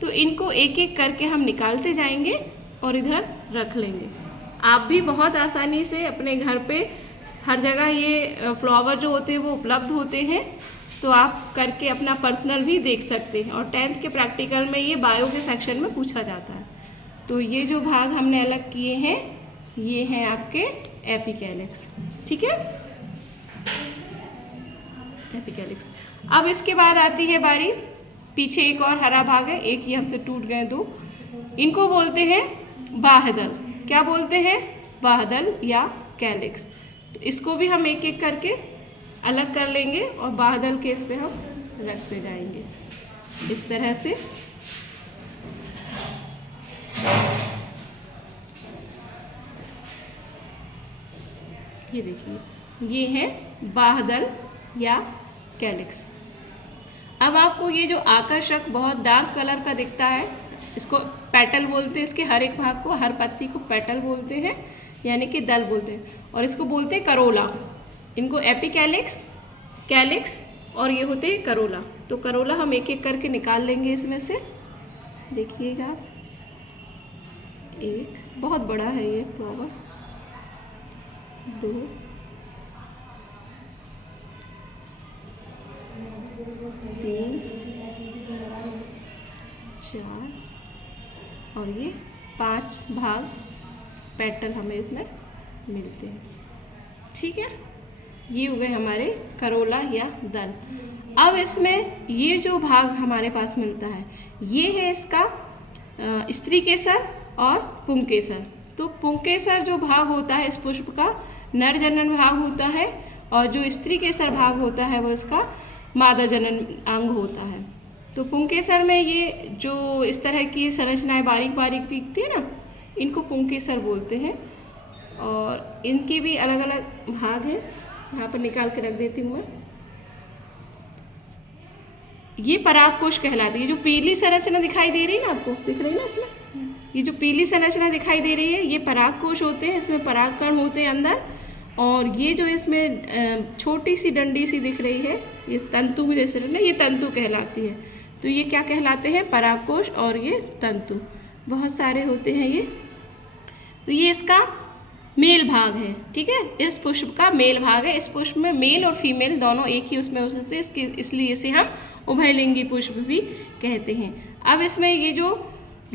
तो इनको एक एक करके हम निकालते जाएंगे और इधर रख लेंगे। आप भी बहुत आसानी से अपने घर पे हर जगह ये फ्लावर जो होते हैं वो उपलब्ध होते हैं, तो आप करके अपना पर्सनल भी देख सकते हैं। और 10th के प्रैक्टिकल में ये बायो के सेक्शन में पूछा जाता है। तो ये जो भाग हमने अलग किए हैं ये हैं आपके एपिकैलिक्स, ठीक है, एपिकैलिक्स। अब इसके बाद आती है बारी, पीछे एक और हरा भाग है, एक ये हमसे टूट गए दो, इनको बोलते हैं बाह्यदल। क्या बोलते हैं? बाह्यदल या कैलिक्स। तो इसको भी हम एक एक करके अलग कर लेंगे और बाह्यदल के इस पे हम रखते जाएंगे इस तरह से। ये देखिए, ये है बाह्यदल या कैलिक्स। अब आपको ये जो आकर्षक बहुत डार्क कलर का दिखता है, इसको पेटल बोलते हैं। इसके हर एक भाग को, हर पत्ती को पेटल बोलते हैं, यानी कि दल बोलते हैं। और इसको बोलते हैं करोला। इनको एपिकैलिक्स, कैलिक्स और ये होते हैं करोला। तो करोला हम एक एक करके निकाल लेंगे इसमें से। देखिएगा, एक बहुत बड़ा है ये फ्लावर, 2, 3, 4 और ये 5 भाग पेटल हमें इसमें मिलते हैं, ठीक है। ये हो गए हमारे करोला या दल। अब इसमें ये जो भाग हमारे पास मिलता है ये है इसका स्त्री केसर और पुंकेसर। तो पुंकेसर जो भाग होता है इस पुष्प का नर जनन भाग होता है, और जो स्त्री केसर भाग होता है वो इसका मादा जनन अंग होता है। तो पुंकेसर में ये जो इस तरह की संरचनाएं बारीक बारीक दिखती है ना, इनको पुंकेसर बोलते हैं। और इनके भी अलग अलग भाग हैं, यहाँ पर निकाल के रख देती हूँ मैं। ये परागकोश कहलाती है। जो पीली संरचना दिखाई दे रही है ना, आपको दिख रही है ना इसमें, ये जो पीली संरचना दिखाई दे रही है ये परागकोश होते हैं। इसमें परागकण होते हैं अंदर। और ये जो इसमें छोटी सी डंडी सी दिख रही है, ये तंतु जैसे ना, ये तंतु कहलाती है। तो ये क्या कहलाते हैं? परागकोश और ये तंतु। बहुत सारे होते हैं ये। तो ये इसका मेल भाग है, ठीक है, इस पुष्प का मेल भाग है। इस पुष्प में मेल और फीमेल दोनों एक ही उसमें हो सकते हैं, इसलिए इसे हम उभयलिंगी पुष्प भी कहते हैं। अब इसमें ये जो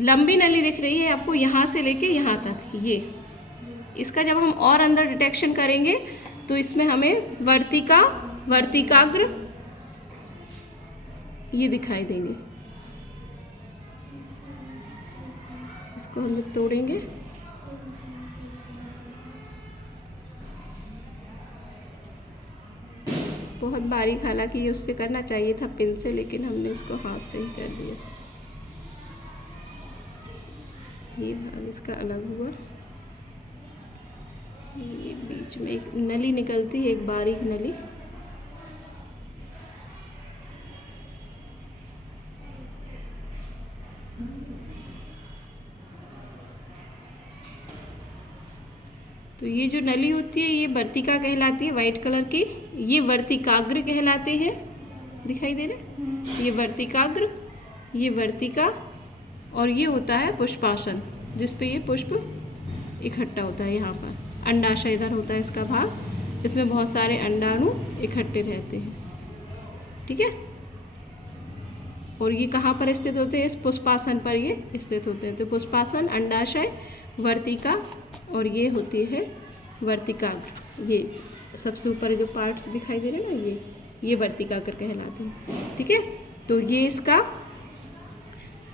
लंबी नली दिख रही है आपको, यहाँ से लेके यहाँ तक, ये इसका जब हम और अंदर डिटेक्शन करेंगे तो इसमें हमें वर्तिका, वर्तिकाग्र ये दिखाई देंगे। इसको हम लोग तोड़ेंगे। बहुत बारीक, हालांकि ये उससे करना चाहिए था पिन से, लेकिन हमने इसको हाथ से ही कर दिया। ये भाग इसका अलग हुआ। ये बीच में एक नली निकलती है, एक बारीक नली। तो ये जो नली होती है ये वर्तिका कहलाती है, वाइट कलर की। ये वर्तिकाग्र कहलाते हैं, दिखाई दे रहे, ये वर्तिकाग्र, ये वर्तिका, और ये होता है पुष्पासन, जिस पे ये पुष्प इकट्ठा होता है। यहाँ पर अंडाशय इधर होता है इसका भाग, इसमें बहुत सारे अंडाणु इकट्ठे रहते हैं, ठीक है। और ये कहाँ पर स्थित होते हैं? इस पुष्पासन पर ये स्थित होते हैं। तो पुष्पासन, अंडाशय, वर्तिका और ये होती है वर्तिकाग्र। ये सबसे ऊपर जो पार्ट्स दिखाई दे रहे हैं ना, ये वर्तिकाग्र कहलाते हैं, ठीक है। तो ये इसका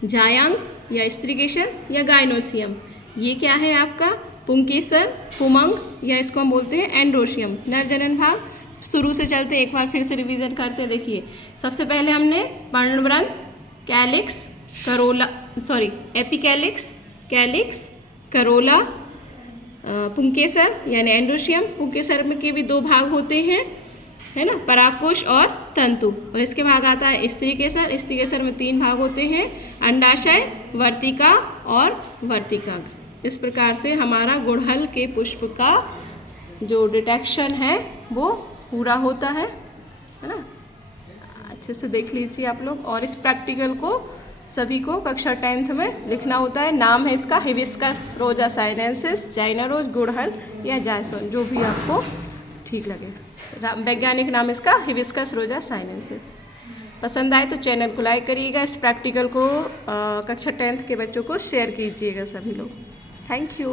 जायांग या स्त्रीकेसर या गायनोसियम, ये क्या है आपका पुंकेसर, पुमंग या इसको हम बोलते हैं एंड्रोशियम, नर जनन भाग। शुरू से चलते एक बार फिर से रिवीजन करते हैं। देखिए, सबसे पहले हमने पर्णवृंत, calyx, corolla, sorry epicalyx, calyx, corolla, पुंकेसर यानी एंड्रोशियम। पुंकेसर में के भी 2 भाग होते हैं, है ना, परागकोश और तंतु। और इसके भाग आता है स्त्रीकेसर। स्त्रीकेसर में 3 भाग होते हैं, अंडाशय, वर्तिका और वर्तिकाग्र। इस प्रकार से हमारा गुड़हल के पुष्प का जो डिटेक्शन है वो पूरा होता है ना। अच्छे से देख लीजिए आप लोग, और इस प्रैक्टिकल को सभी को कक्षा 10th में लिखना होता है। नाम है इसका हिबिस्कस रोजा साइनेंसिस, चाइना रोज, गुड़हल या जायसोन, जो भी आपको ठीक लगे। वैज्ञानिक नाम इसका हिबिस्कस रोजा साइनेंसिस। पसंद आए तो चैनल को लाइक करिएगा। इस प्रैक्टिकल को कक्षा 10th के बच्चों को शेयर कीजिएगा सभी लोग। Thank you.